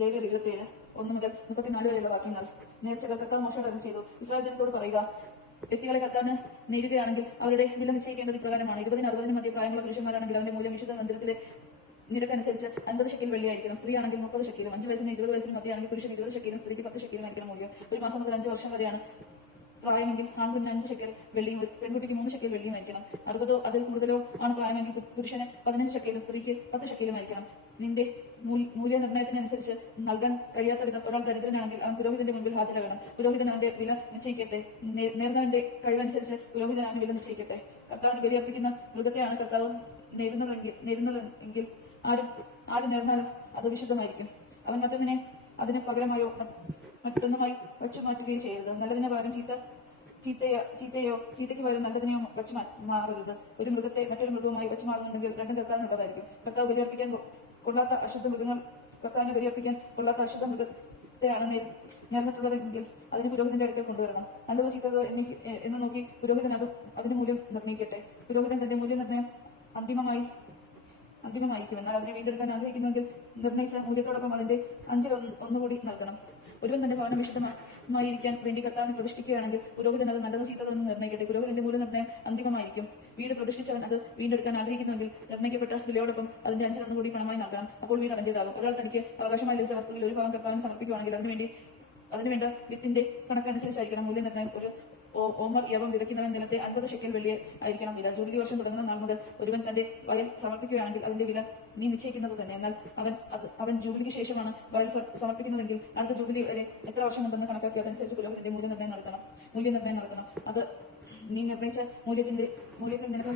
ലേവ്യർ 27 1 മുതൽ 34 വരെയുള്ള വാക്യങ്ങൾ. നേർച്ചകൾ കർത്താവ് മോശയോട് അരുളി ചെയ്തു. ഇസ്രായേൽ ജനത്തോട് പറയുക, വ്യക്തികളെ കർത്താവിന് നേരുകയാണെങ്കിൽ അവരുടെ വില നിശ്ചയിക്കേണ്ടത് ഇപ്രകാരമാണ്. 20-60 മധ്യ പ്രായമുള്ള പുരുഷന്മാരാണെങ്കിൽ അവന്റെ മൂല്യം വിശുദ്ധ മന്ദിരത്തിലെ നിരക്കനുസരിച്ച് 50 ഷെക്കൽ വെള്ളിയായിരിക്കണം. സ്ത്രീയാണെങ്കിൽ 30 ഷെക്കലും. 5 വയസ്സിന് 20 വയസ്സിന് മധ്യയാണെങ്കിൽ പുരുഷൻ 20 ഷെക്കലും സ്ത്രീക്ക് 10 ഷെക്കലും ആയിരിക്കണം മൂല്യം. 1 മാസം മുതൽ 5 വർഷം വരെയാണ് പ്രായമെങ്കിൽ ആൺകുഞ്ഞിന് 5 ഷെക്കൽ വെള്ളിയും പെൺകുട്ടിക്ക് 3 ഷെക്കൽ വെള്ളിയും ആയിരിക്കണം. 60 അതിൽ കൂടുതലോ ആണ് പ്രായമെങ്കിൽ പുരുഷന് 15 ഷെക്കലും സ്ത്രീക്ക് 10 ഷെക്കലും ആയിരിക്കണം. നിന്റെ മൂല്യനിർണ്ണയത്തിനനുസരിച്ച് നൽകാൻ കഴിയാത്ത വിധം ഒരാൾ ദരിദ്രനാണെങ്കിൽ അവൻ പുരോഹിതന്റെ മുൻപിൽ ഹാജരാകണം. പുരോഹിതൻ അവന്റെ വില നിശ്ചയിക്കട്ടെ. നേർന്നവന്റെ കഴിവനുസരിച്ച് പുരോഹിതൻ അവന്റെ വില നിശ്ചയിക്കട്ടെ. കർത്താവിന് ബലിയർപ്പിക്കുന്ന മൃഗത്തെയാണ് കർത്താവ് നേരുന്നതെങ്കിൽ ആരും നേർന്നാലും അത് വിശുദ്ധമായിരിക്കും. അവൻ മറ്റൊന്നിനെ അതിന് പകരമായോ മറ്റൊന്നുമായി വച്ചു മാറ്റുകയും ചെയ്യരുത്. നല്ലതിന് പകരം ചീത്തയ്ക്ക് പകരം നല്ലതിനെയോ വച്ചു മാറരുത്. ഒരു മൃഗത്തെ മറ്റൊരു മൃഗവുമായി വച്ചു മാറുന്നുണ്ടെങ്കിൽ രണ്ടും കർത്താവിനുള്ളതായിരിക്കും. കർത്താവിന് ബലിയർപ്പിക്കാൻ കൊള്ളാത്ത അശുദ്ധ മൃഗത്തെയാണ് നേർന്നിട്ടുള്ളതെങ്കിൽ അതിന് പുരോഹിതന്റെ അടുക്കൽ കൊണ്ടുവരണം. നല്ലത് ചീത്തത് എന്ന് നോക്കി പുരോഹിതൻ അതിന് മൂല്യം നിർണ്ണയിക്കട്ടെ. പുരോഹിതൻ തന്റെ മൂല്യനിർണ്ണയം അന്തിമമായിരിക്കും. എന്നാൽ അതിനെ വീണ്ടെടുക്കാൻ ആഗ്രഹിക്കുന്നുവെങ്കിൽ നിർണയിച്ച മൂല്യത്തോടൊപ്പം അതിന്റെ 5-1 കൂടി നൽകണം. ഒരുവൻ തന്റെ ഭവനം വിശുദ്ധമായിരിക്കാൻ വേണ്ടി കർത്താവിനെ പ്രതിഷ്ഠിക്കുകയാണെങ്കിൽ പുരോഹിതൻ അത് നല്ലതോ ചീത്തതോ എന്ന് നിർണ്ണയിക്കട്ടെ. പുരോഹിതന്റെ മൂല്യനിർണ്ണയം അന്തിമമായിരിക്കും. വീട് പ്രതിഷ്ഠിച്ചവൻ അത് വീണ്ടെടുക്കാൻ ആഗ്രഹിക്കുന്നുവെങ്കിൽ നിർണ്ണയിക്കപ്പെട്ട വിലയോടൊപ്പം അതിന്റെ 5-1 കൂടി പണമായി നൽകണം. അപ്പോൾ വീട് അവന്റേതാകും. ഒരാൾ തനിക്ക് അവകാശമായി ലഭിച്ച വസ്തുവിൽ ഒരു ഭാഗം കർത്താവിന് സമർപ്പിക്കുകയാണെങ്കിൽ അതിനുവേണ്ട വിത്തിന്റെ കണക്കനുസരിച്ചായിരിക്കണം മൂല്യനിർണ്ണയം. ഒരു ഓമർ യവം വിതയ്ക്കുന്നവൻ നിലത്തെ 50 ഷെക്കൽ വെള്ളി ആയിരിക്കണം വില. ജൂബിലി വർഷം തുടങ്ങുന്ന നാൾ മുതൽ ഒരുവൻ തന്റെ വയൽ സമർപ്പിക്കുകയാണെങ്കിൽ അതിന്റെ വില നീ നിശ്ചയിക്കുന്നത് തന്നെ. എന്നാൽ അവൻ ജൂബിലിക്ക് ശേഷമാണ് വയൽ സമർപ്പിക്കുന്നതെങ്കിൽ അടുത്ത ജൂബിലി വരെ എത്ര വർഷമുണ്ടെന്ന് കണക്കാക്കി അതനുസരിച്ച് പുരോഹിതന്റെ മൂല്യനിർണ്ണയം നടത്തണം. അത് നീ നിർണ്ണയിച്ച മൂല്യത്തിൽ നിന്ന്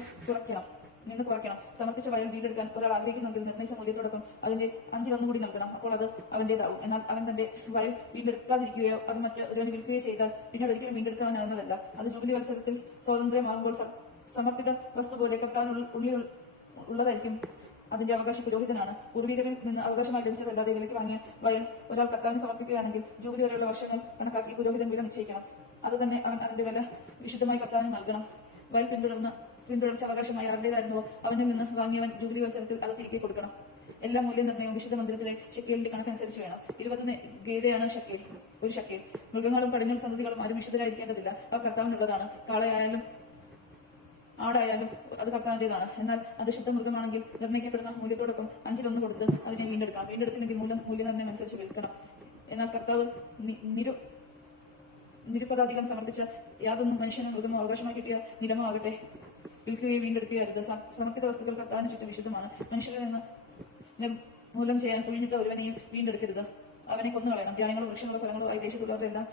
കുറയ്ക്കണം. സമർപ്പിച്ച വയൽ വീണ്ടെടുക്കാൻ ഒരാൾ ആഗ്രഹിക്കുന്നെങ്കിൽ നിർണ്ണയിച്ച മൂല്യത്തോടൊപ്പം അതിന്റെ 5-1 കൂടി നൽകണം. അപ്പോൾ അത് അവന്റേതാവും. എന്നാൽ അവൻ തന്റെ വയൽ വീണ്ടെടുക്കാതിരിക്കുകയോ അത് മറ്റൊരുവന് വിൽക്കുകയോ ചെയ്താൽ പിന്നീട് ഒരിക്കലും വീണ്ടെടുക്കാനാവുന്നതല്ല. അത് ജൂബിലി മത്സരത്തിൽ സ്വാതന്ത്ര്യമാകുമ്പോൾ സമർപ്പിത വസ്തു പോലെ കർത്താവിന് ഉള്ളതായിരിക്കും. അതിന്റെ അവകാശി പുരോഹിതനാണ്. പൂർവികരിൽ നിന്ന് അവകാശമായി ലഭിച്ചതല്ലാതെ വിലയ്ക്ക് വാങ്ങിയ വയൽ ഒരാൾ കർത്താവിന് സമർപ്പിക്കുകയാണെങ്കിൽ ജൂബിലി വരെയുള്ള വർഷങ്ങൾ കണക്കാക്കി പുരോഹിതൻ വില നിശ്ചയിക്കണം. അത് തന്നെ അവൻ അതിന്റെ വില വിശുദ്ധമായി കർത്താവിന് നൽകണം. വയൽ പിന്തുടർച്ച അവകാശമായി ആരുടേതായിരുന്നുവോ അവനിൽ നിന്ന് വാങ്ങിയവൻ ജൂബിലി അവസരത്തിൽ അകത്തേക്ക് കൊടുക്കണം. എല്ലാ മൂല്യനിർണ്ണയവും വിശുദ്ധ മന്ദിരത്തിലെ ഷെക്കേലിന്റെ കണക്കനുസരിച്ച് വേണം. 20 ഗേവയാണ് ഒരു ഷെക്കേൽ. മൃഗങ്ങളും പടിഞ്ഞൽ സന്തതികളും ആരും വിശുദ്ധരായിരിക്കേണ്ടതില്ല. അവ കർത്താവിനുള്ളതാണ്. കാളയായാലും ആടായാലും അത് കർത്താവിന്റേതാണ്. എന്നാൽ അത് ശുദ്ധ മൃഗമാണെങ്കിൽ നിർണ്ണയിക്കപ്പെടുന്ന മൂല്യത്തോടൊപ്പം 5-1 കൊടുത്ത് അതിനെ വീണ്ടെടുക്കണം. വീണ്ടെടുത്തില്ലെങ്കിൽ മൂല്യനിർണ്ണയം അനുസരിച്ച് വിൽക്കണം. എന്നാൽ കർത്താവ് നിരുപരാധികം സമർപ്പിച്ച യാതൊന്നും മനുഷ്യനും മൃഗമോ അവകാശമായി കിട്ടിയ നിലമോ ആകട്ടെ വിൽക്കുകയോ വീണ്ടെടുക്കുകയോ അരുത്. സമർപ്പിത വസ്തുക്കൾ കർത്താവിന് ചുറ്റും വിശുദ്ധമാണ്. മനുഷ്യരിൽ നിന്ന് നിർമൂലം ചെയ്യാൻ കുഴിഞ്ഞിട്ട് ഒരുവനെയും വീണ്ടെടുക്കരുത്. അവനെ കൊന്നുകളയണം. ധ്യാനങ്ങളോ വൃക്ഷങ്ങളോ ഫലങ്ങളോ ആയി ദേശത്തുള്ളവരെല്ലാം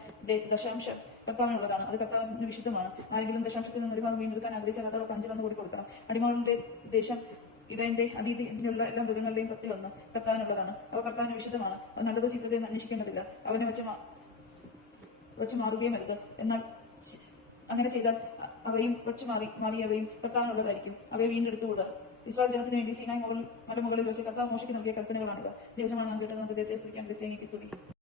ദശാംശം കർത്താവിനുള്ളതാണ്. അത് കർത്താവിന് വിശുദ്ധമാണ്. ആരെങ്കിലും ദശാംശത്തിൽ നിന്ന് ഒരു ഭാഗം വീണ്ടെടുക്കാൻ ആഗ്രഹിച്ച കർത്താവ് 5-1 കൂടി കൊടുക്കണം. അടിമകളുടെ ദേശം ഇടയന്റെ അതീതിയിലുള്ള എല്ലാ മൃഗങ്ങളുടെയും 10-1 കർത്താവിനുള്ളതാണ്. അവ കർത്താവിന് വിശുദ്ധമാണ്. അത് നല്ലതോ ചീത്തതയോ അന്വേഷിക്കേണ്ടതില്ല. അവനെ വച്ച് മാറുകയും അരുത്. എന്നാൽ അങ്ങനെ ചെയ്താൽ അവയും മാറിയവയും കർത്താവിനുള്ളതായിരിക്കും. അവയെ വീണ്ടെടുത്തുകൂടാ. ഇസ്രായേൽ ജനത്തിന് വേണ്ടി സീനായ് മലമുകളിൽ വെച്ച് കർത്താവ് മോശയ്ക്ക് നൽകിയ കൽപ്പനകളാണിത്. ദൈവജനമാണ് നാം കേട്ടത്. നമുക്ക് ദൈവത്തെ സ്തുതിക്കാം.